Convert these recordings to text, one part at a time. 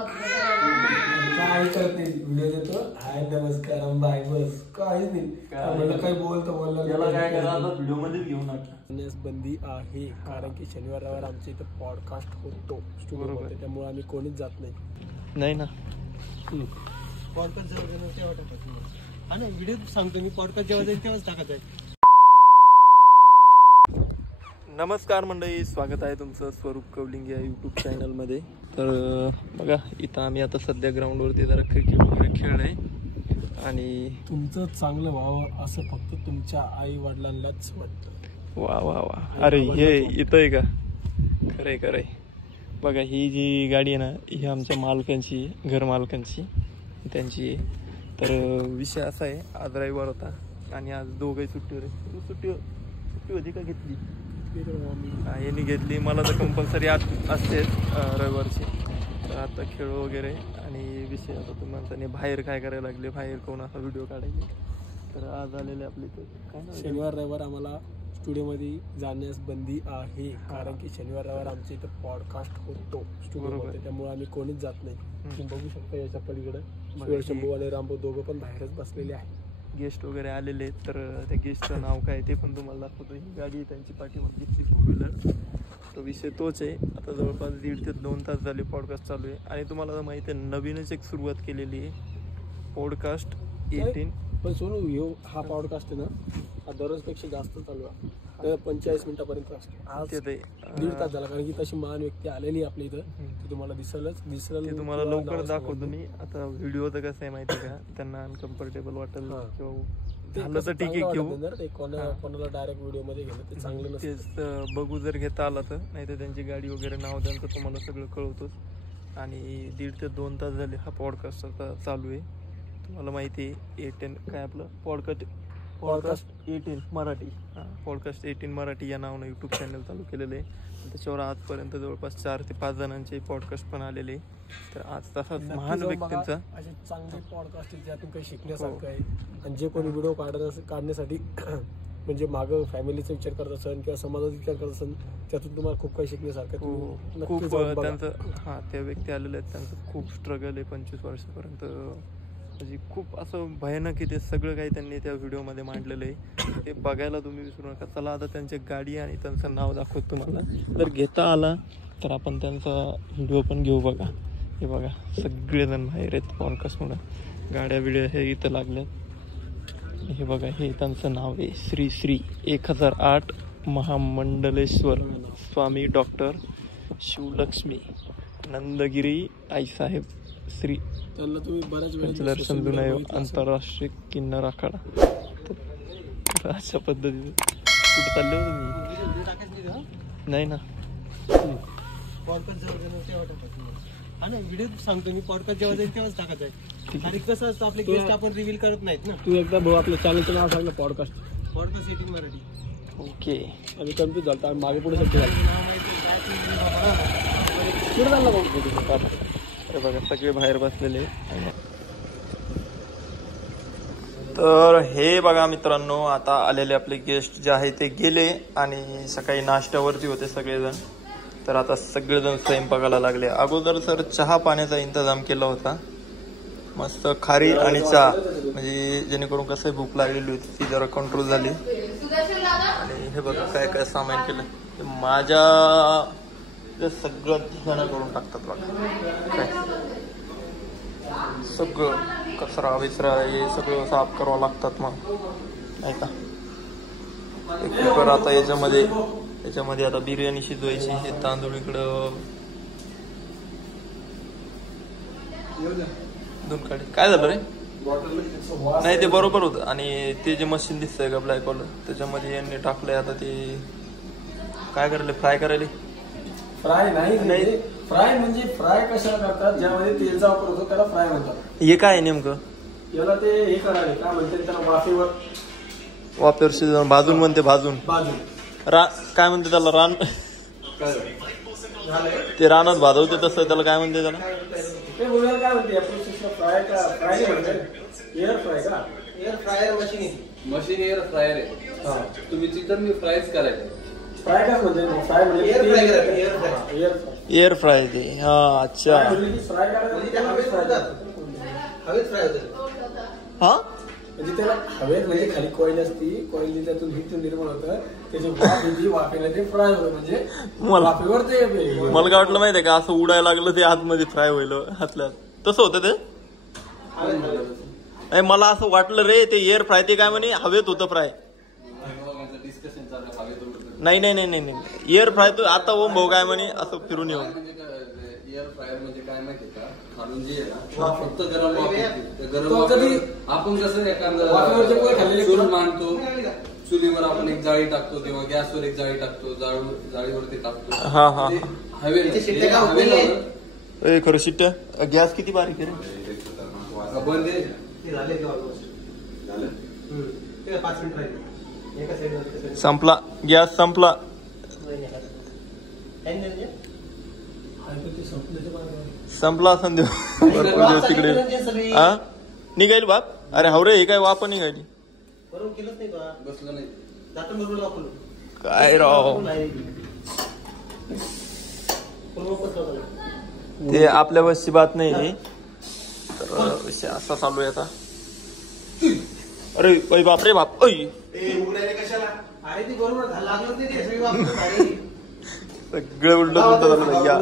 काय करते व्हिडिओ देतो हाय नमस्कार बाय बस काहीच नाही मला काही बोलतो बोलला याला काय करा आता व्हिडिओ मध्ये घेऊ नका. बंदी आहे कारण की शनिवार रविवार आमच्या इथं पॉडकास्ट होतो स्टुडिओमध्ये त्यामुळे आम्ही कोणीच जात नाही ना. पॉडकास्ट जेव्हा हा नाही व्हिडिओ सांगतो मी पॉडकास्ट जेव्हा जाईल तेव्हाच टाकत आहे. नमस्कार मंडळी, स्वागत आहे तुमचं स्वरूप कवलिंग या यूट्यूब चॅनलमध्ये. तर बघा इथं आम्ही आता सध्या ग्राउंडवरती जरा क्रिकेट वगैरे खेळ आहे आणि तुमचं चांगलं व्हावं असं फक्त तुमच्या आई वडिलांनाच वाटतं. वा वा वा, अरे हे इथं आहे का? खरंय खरंय. बघा ही जी गाडी आहे ना ही आमच्या मालकांची, घर मालकांची त्यांची आहे. तर विषय असा आहे, आज रविवार होता आणि आज दोघंही सुट्टीवर आहे. सुट्टी होती का घेतली? यांनी घेतली. मला तर कंपल्सरी आज असतेच रविवारची. तर आता खेळ वगैरे आणि विषय आता तुम्ही म्हणता बाहेर काय करायला लागले, बाहेर कोण असा व्हिडिओ काढायचे. तर आज आलेले आपले काय शनिवार रविवार आम्हाला स्टुडिओमध्ये जाण्यास बंदी आहे कारण की शनिवार रविवार आमच्या इथं पॉडकास्ट होतो स्टुडिओमध्ये त्यामुळे आम्ही कोणीच जात नाही. तुम्ही बघू शकता याच्या पलीकडे शंभू आणि रामभाऊ दोघं पण बाहेरच बसलेले आहे. गेस्ट वगैरे आलेले आहेत. तर त्या गेस्टचं नाव काय ते पण तुम्हाला दाखवतो. ही गाडी त्यांची पाठीमागची 6 व्हीलर. तो विषय तोच आहे. आता जवळपास 1.5 ते 2 तास झाले पॉडकास्ट चालू आहे आणि तुम्हाला तर माहिती आहे नवीनच एक सुरुवात केलेली आहे पॉडकास्ट 18. पण सोनू हा पॉडकास्ट आहे ना हा दररोजपेक्षा जास्त चालू आहे. 45 मिनिटापर्यंत असतो. आज ते 1.5 तास झाला कारण की तशी महान व्यक्ती आलेली आपल्या इथं ती तुम्हाला दिसेल ते तुम्हाला लवकर दाखवतो मी. आता व्हिडिओ तर कसं आहे माहिती आहे का, त्यांना अनकम्फर्टेबल वाटेल किंवा झालं तर ठीक आहे घेऊ, कोणाला डायरेक्ट व्हिडिओ मध्ये गेलं ते चांगलं नसतं. तेच बघू जर घेता आला तर. नाही तर त्यांची गाडी वगैरे नाव त्यांचं तुम्हाला सगळं कळवतोच. आणि 1.5 ते 2 तास झाले हा पॉडकास्ट आता चालू आहे. तुम्हाला माहिती आहे 18 काय आपलं पॉडकास्ट 18 मराठी. पॉडकास्ट 18 मराठी या नावानं यूट्यूब चॅनल चालू केलेलं आहे. त्याच्यावर आजपर्यंत जवळपास 4 ते 5 जणांचे पॉडकास्ट पण आलेले. तर आज तसाच महान व्यक्तींचा असे चांगले पॉडकास्ट ज्यातून काही शिकण्यासारखं आहे. आणि जे कोणी व्हिडिओ काढण्यासाठी म्हणजे मागं फॅमिलीचा विचार करत असेल किंवा समाजाचा विचार करत असेल त्यातून तुम्हाला खूप काही शिकण्यासारखं खूप त्यांचं त्या व्यक्ती आलेल्या आहेत. त्यांचं खूप स्ट्रगल आहे 25 वर्षापर्यंत. म्हणजे खूप असं भयानक आहे ते सगळं काही त्यांनी त्या व्हिडिओमध्ये मांडलेलं आहे. ते बघायला तुम्ही विसरू नका. चला आता त्यांची गाडी आणि त्यांचं नाव दाखवतो तुम्हाला. जर घेता आला तर आपण त्यांचा व्हिडिओ पण घेऊ. बघा हे बघा सगळेजण बाहेर आहेत पॉडकास्टमुळे. गाड्या बिड्या हे इथं लागल्यात. हे बघा हे त्यांचं नाव आहे श्री श्री 1008 महामंडलेश्वर स्वामी डॉक्टर शिवलक्ष्मी नंदगिरी आईसाहेब श्री. त्यांना तुम्ही बऱ्याच वेळेला दर्शन जुनाय आंतरराष्ट्रीय किन्नर आखाडा. अशा पद्धतीने कुठे चालले हो तुम्ही? नाही ना पॉडकास्ट हा नाही व्हिडिओ सांगतो मी पॉडकास्ट जेव्हा जाईल तेव्हाच टाकत आहे. आणि कसं असतं आपले गेस्ट आपण रिव्हील करत नाहीत ना. तू एकदा भाऊ आपल्या चॅनलचं नाव सांग ना. पॉडकास्ट 18 मराठी. ओके. आणि कन्फ्यूज झालं आम्ही मागे पुढे शक्य झालं. पुढे झालं भाऊ. बघा सगळे बाहेर बसलेले. तर हे बघा मित्रांनो आता आलेले आपले गेस्ट जे आहे ते गेले आणि सकाळी नाश्त्यावरती होते सगळेजण. तर आता सगळेजण स्वयंपाकाला लागले. अगोदर सर चहा पाण्याचा इंतजाम केला होता. मस्त खारी आणि चहा म्हणजे जेणेकरून कसं भूक लागलेली होती ती जरा कंट्रोल झाली. आणि हे बघा काय काय सामान केलं. माझ्या सगळं ठिकाणं करून टाकतात बघा. काय सगळं कचरा बिचरा हे सगळं साफ करावं लागतात. मग नाही का एक कुकर आता याच्यामध्ये आता बिर्याणी शिजवायची. हे तांदूळ इकडं दोन काढे. काय झालं रे? नाही ते बरोबर होतं. आणि ते जे मशीन दिसतंय का ब्लॅक वालं त्याच्यामध्ये यांनी टाकलंय. आता ते काय करायला फ्राय करायला. फ्राय नाही फ्राय म्हणजे फ्राय कशाला करतात ज्यामध्ये तेलचा वापर होतो त्याला फ्राय म्हणतात. हे काय नेमकं? याला ते हे करायला काय म्हणतात त्याला वाफेवर शिजवून भाजून म्हणते. भाजून काय म्हणते त्याला? रान ते रानात भाजवते तसं त्याला काय म्हणते त्याला? काय म्हणते फ्राय का? फ्राय एअर फ्राय का? Air fryer machine air fryer आहे. तुम्ही चिकन फ्रायच करायचं. फ्राय काय म्हणजे? फ्राय म्हणजे एअर फ्राय करायचं. एअर एअर फ्राय ते हा अच्छा हा म्हणजे त्याला हवेत म्हणजे खाली कॉईल असती कॉईल त्यातून हीट निर्माण होतं त्याची वाफ येते वाफेला ते फ्राय होतं म्हणजे वाफेवर ते मला काय वाटलं माहितीये का असं उडायला लागलं ते आतमध्ये फ्राय होईल हातल्यात तसं होतं ते मला असं वाटलं रे ते एअर फ्राय ते काय म्हणे हवेत होतं फ्राय नाही नाही नाही नाही एअर फ्राय तो आता ओम भाऊ काय म्हणे असं फिरून येऊ एअर फ्रायर म्हणजे काय माहितीये का खालून जे आहे ना फक्त गरम वाफ आपण कसं एखादं चूल मांडतो चुलीवर आपण एक जाळी टाकतो किंवा गॅसवर एक जाळी टाकतो जाळीवरती टाकतो हा हा हवे खरं शिट्ट्या गॅस किती बारीक आहे बंद संपला गॅस संपला संपला असं देऊ तिकडे हा निघाईल बाप अरे हवरे हे काय वाप निघाली काय राव ते आपल्या बसची बात नाही तर विषय असा चालू आहे आता अरे बाई बाप रे बाप सगळं उलट झालं भैया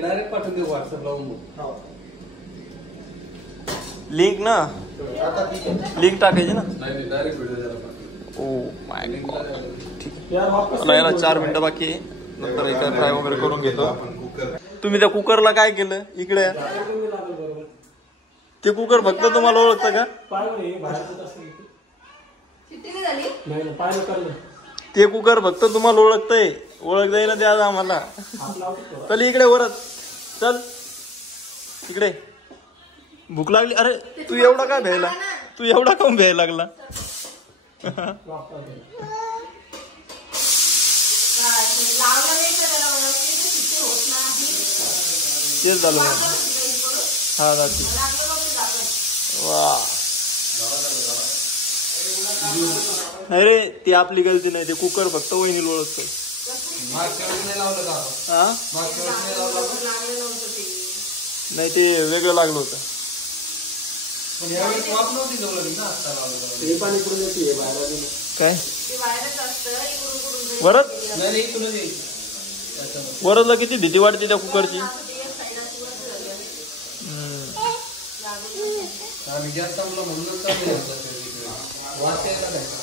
डायरेक्ट पाठवून देऊ व्हॉट्सअप लावून लिंक ना लिंक टाकायची ना direct video oh my God ठीक आहे याला 4 मिनिटं बाकी आहे नंतर एका फ्राय वगैरे करून घेतो तुम्ही त्या कुकरला काय केलं इकडे ते कुकर फक्त तुम्हाला ओळखतं का ते कुकर फक्त तुम्हाला ओळखतंय ओळखताय ना ते आज आम्हाला चल इकडे वरच चल इकडे भूक लागली अरे तू एवढा काय भ्यायला तू एवढा काऊन भ्यायला लागला तेच झालं हा जाते वा नाही रे ती आपली गलती नाही ते कुकर फक्त वहिनीला ओळखतो नाही ते वेगळं लागलं होतं काय वरच वरला किती भीती वाटते त्या कुकरची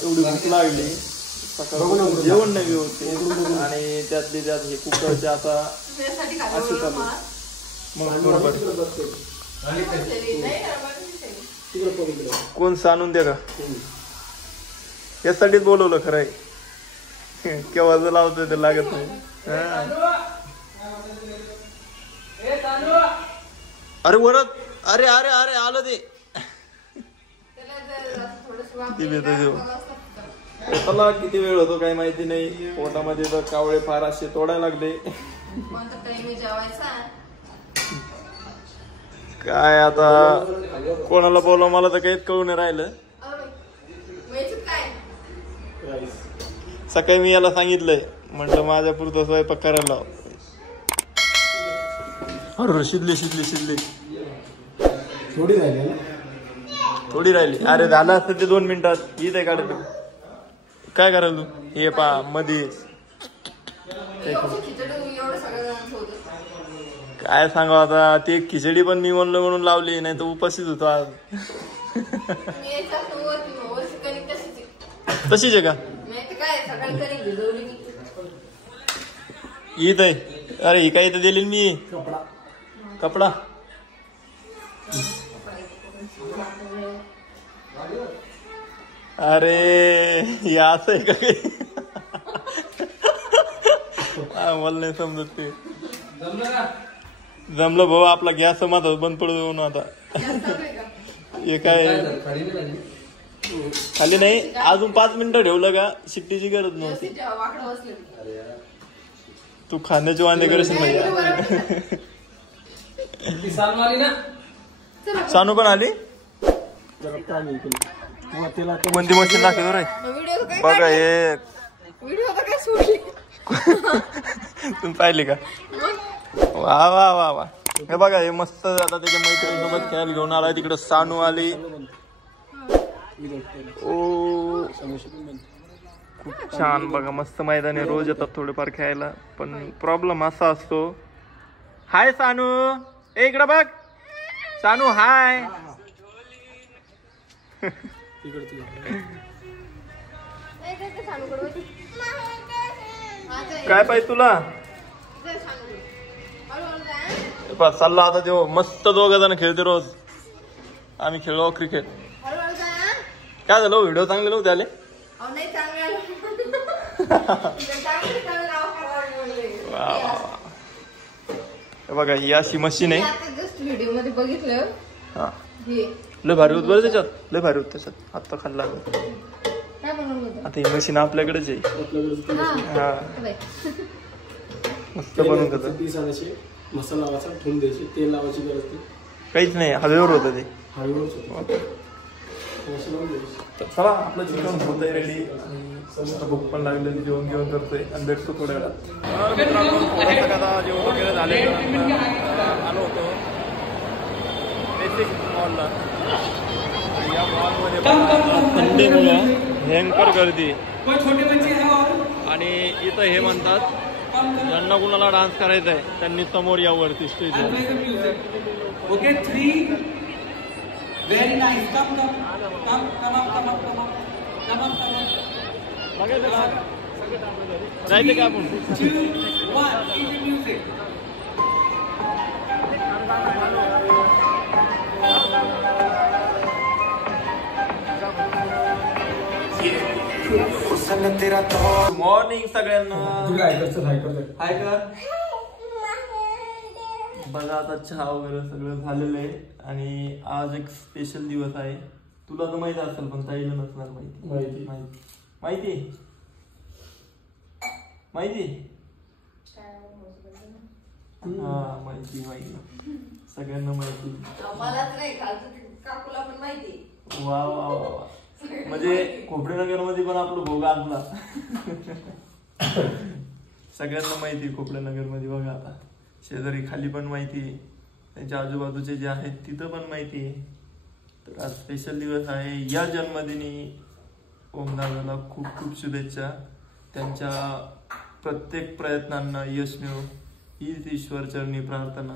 एवढी भूक लागली सकाळ जेवण नाही व्यवस्थित आणि त्यातली त्यात हे कुकरचे आता असे चालू मग कोण सांगून द्या का यासाठीच बोलवलं खरं आहे केव्हा जर लावतोय ते लागत नाही अरे वरत अरे अरे अरे आलं ते किती देव त्याला किती वेळ होतो काही माहिती नाही पोटामध्ये तर कावळे फार असे तोडायला लागले काय आता कोणाला बोलव मला तर काहीच कळून नाही राहिलं सकाळी मी याला सांगितलंय म्हटलं माझ्या पुरतं स्वयंपाक करायला अरे शिजली शिजली शिजली थोडी राहिली अरे झालं असतं ते 2 मिनिटात इथे आहे काढत काय करायला तू हे पा मध्ये काय सांगा आता ते खिचडी पण मी म्हणलं म्हणून लावली नाही तर उपाशीच होतो आज तशीच आहे का ईद आहे अरे ही काय इथं दिली मी कपडा अरे हे असं आहे का मला नाही समजत ते जमलं भाऊ आपला गॅस समाधान बंद पडू ना आता हे काय खाली नाही अजून 5 मिनिटं ठेवलं का शिट्टीची गरज नव्हती तू खाण्याचे वांदे करशील भैया सानू पण आली कोणती मशीन दाखव रे बघा हे तुम्ही पाहिले का? वा वा वा वा. हे बघा हे मस्त आता त्याच्या मैत्रिणीसोबत खेळायला घेऊन आलाय. तिकडे सानू आली. ओ खूप छान बघा मस्त मैदान आहे. रोज येतात थोडेफार खेळायला. पण प्रॉब्लेम असा असतो. हाय सानू इकडे बघ. सानू हाय. काय पाहिजे तुला? चालला आता देव मस्त दोघ जण खेळते रोज. आम्ही खेळलो क्रिकेट. काय झालं व्हिडिओ चांगले नव्हते आले? बघा ही अशी मशीन आहे. व्हिडिओ मध्ये बघितलं. हा लय भारी होत बरं त्याच्यात. लय भारी होत त्याच्यात. आता खाल्ला आता ही मशीन आपल्याकडेच आहे. हा मस्त बनवून त्याचं. मसाला लावायचा ठेवून द्यायचे. तेल लावायची गरज नाही. काहीच नाही हवेवर होतं ते. हळूहळूच चला आपलं चिकन होतंय रेडी. भूक पण लागलेली. जेवण जेवण करतोय आणि भेटतो थोड्या वेळात. जेवण वगैरे झाले. आलो होतो बेसिक मॉलला. या मॉलमध्ये थंडीमुळे भयंकर गर्दी. आणि इथं हे म्हणतात ज्यांना कुणाला डान्स करायचा आहे त्यांनी समोर यावरती स्टेज. Okay 3 very nice. कम जायचं का आपण? 2 1 म्युझिक. मॉर्निंग सगळ्यांना. हाय कर. बघा आता चहा वगैरे सगळं झालेलं आहे. आणि आज एक स्पेशल दिवस आहे. तुला तर माहिती असेल पण ताईला नसणार माहिती. माहिती माहिती माहिती हा माहिती माहिती सगळ्यांना माहिती. वा वा वा. म्हणजे खोपडेनगर मध्ये पण आपलं भोग आणला. सगळ्यांना माहिती खोपडेनगर मध्ये. बघा आता शेजारी खाली पण माहिती. त्यांच्या आजूबाजूचे जे आहेत तिथं पण माहिती. तर आज स्पेशल दिवस आहे. या जन्मदिनी ओमदादाला खूप खूप शुभेच्छा. त्यांच्या प्रत्येक प्रयत्नांना यश मिळो हीच ईश्वर चरणी प्रार्थना.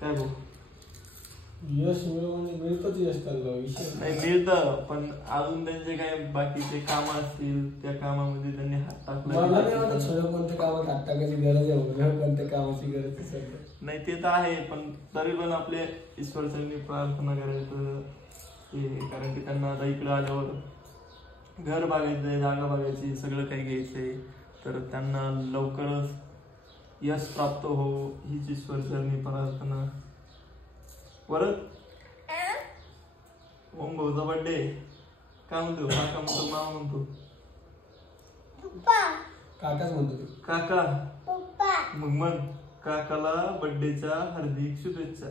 काय भाऊ? यश मिळतच यश नाही मिळतं पण अजून त्यांचे काय बाकीचे काम असतील त्या कामामध्ये त्यांनी हात टाकला. कोणत्या कामात हात टाकायची गरज आहे? कोणत्या कामाची गरज आहे? नाही ते तर आहे पण तरी पण आपले ईश्वरचरणी प्रार्थना करायचं. कारण की त्यांना आता इकडे आल्यावर घर बघायचंय, जागा बघायची, सगळं काही घ्यायचंय. तर त्यांना लवकरच यश प्राप्त हो हीच ईश्वरचरणी प्रार्थना. परत ओम भाऊचा बर्थडे. काय म्हणतो? काका म्हणतो, मामा म्हणतो, काकाच म्हणतो. काका मग म्हण काकाला बर्थडेच्या हार्दिक शुभेच्छा.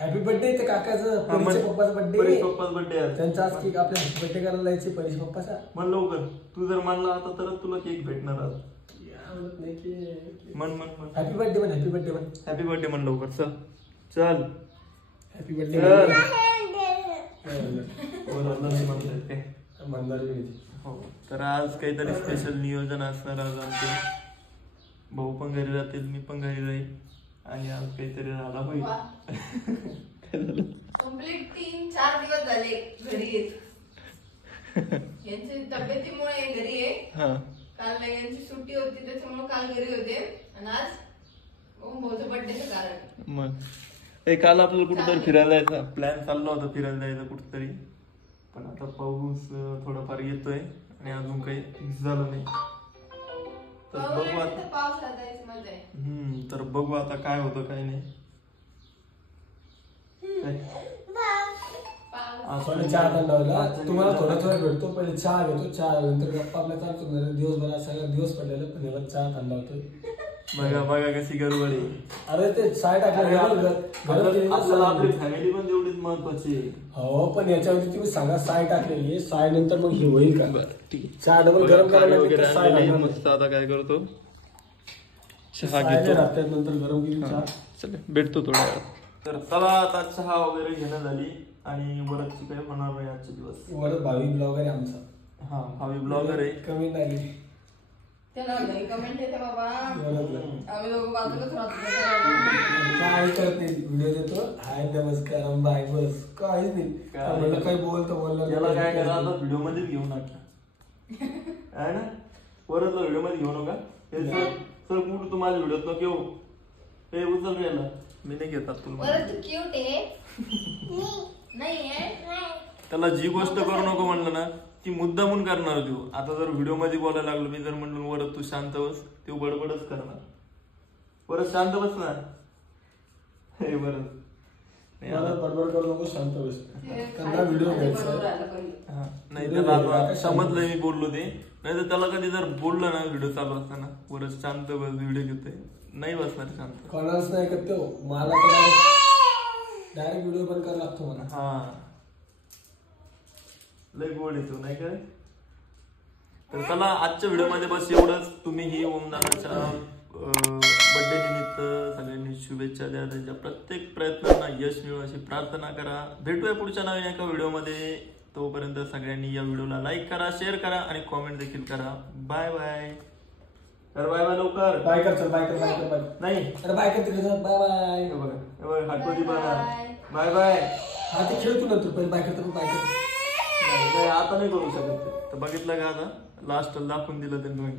Happy birthday. ते काकाचं पप्पाचा बर्थडे. पप्पाचा बर्थडे त्यांचा आज केक आपल्या हॅपी बर्थडे करायला जायचे परीश पप्पाचा. म्हण लवकर. तू जर मानला आता तरच तुला केक भेटणार आज. म्हण म्हण म्हण हॅपी बर्थडे म्हण. हॅपी बर्थडे म्हण. हॅपी बर्थडे म्हण लवकर. चल चल हॅपी बर्थडे म्हणणार. हो तर आज काहीतरी स्पेशल नियोजन असणार. आज आमचे भाऊ पण घरी राहतील, मी पण घरी राहील आणि आज काहीतरी राहिला होईल. कंप्लीट 3-4 दिवस झाले घरी येत. यांची तब्येतीमुळे घरी आहे. काल यांची सुट्टी होती त्याच्यामुळे काल घरी होते आणि आज भाऊचं बर्थडेचं कारण. मग काल आपल्याला कुठेतरी फिरायला जायचा प्लॅन चालला होता. फिरायला जायचं कुठेतरी पण आता पाऊस थोडाफार येतोय आणि अजून काही झालं नाही. तर बघू आता. तर बघू आता काय होतं काय नाही. चहा लावला तुम्हाला थोडा थोडा भेटतो. पहिले चहा घेतो. चहा नंतर गप्पा आपल्या चालतो. दिवसभर सगळा दिवस पडलेला पण याला चहा थंड होतोय. बघा बघा कशी गडबड आहे. अरे ते साय टाकलं आपली फॅमिली पण तेवढीच महत्वाची आहे. हो पण याच्यावरती तुम्ही सांगा साय टाकलेली आहे. साय नंतर मग हे होईल का? चहा डबल गरम करायला मस्त. आता काय करतो चहा घेतो नंतर गरम केली चहा. चल भेटतो थोड्या वेळात. तर चला आता चहा वगैरे घेणं झाली आणि वरची काही होणार नाही आजचे दिवस. वर भावी ब्लॉगर आहे आमचा. हा भावी ब्लॉगर आहे. कमी नाही त्याला कमेंट येते बाबा आम्ही दोघं बाजूलाच राहतो. काय करत नाही व्हिडिओ देतो हाय नमस्कार बाय बस काहीच नाही. म्हणलं काही बोलतो याला काय करा आता व्हिडिओ मध्ये घेऊ नका आहे ना. परत व्हिडिओ मध्ये घेऊ नका. सर कुठं तुम्हाला व्हिडिओत नको घेऊ. हे उचल याला मी नाही घेतात तुला. तू क्यूट आहे नाही त्याला जी गोष्ट करू नको म्हणलं ना ती मुद्दामून करणार तू. आता जर व्हिडिओ मध्ये बोलायला लागलो मी जर म्हणलो वरत तू शांत बस तू बडबडच करणार. परत शांत बसणार हे बरं बडबड करू नको शांत बस. व्हिडिओ नाही त्याला आता समजलंय मी बोललो ते. नाही तर त्याला कधी जर बोललं ना व्हिडिओ चालू असताना परत शांत बस व्हिडिओ घेतोय नाही बसणार शांत. कोणालाच नाही करतो मला डायरेक्ट व्हिडिओ बंद करायला लागतो मला. हा लय गोड येतो नाही काय. तर चला आजच्या व्हिडिओ मध्ये बस एवढंच. तुम्ही ओमदादाच्या बर्थडे निमित्त सगळ्यांनी शुभेच्छा द्या. त्यांच्या प्रत्येक प्रयत्नांना यश मिळो अशी प्रार्थना करा. भेटूया पुढच्या नवीन एका व्हिडिओमध्ये. तोपर्यंत सगळ्यांनी या व्हिडिओला लाईक करा शेअर करा आणि कॉमेंट देखील करा. Bye bye. तर बाय बाय लवकर बाय कर बाय कर बाय कर बाय नाही अरे बाय कर तिकडे बाय बाय. बघा हातोडी बघा बाय बाय. हा ते खेळतो नंतर पहिले बाय करतो बाय कर. नाही आता नाही करू शकत. तर बघितलं का आता लास्ट दाखवून दिलं त्यांनी.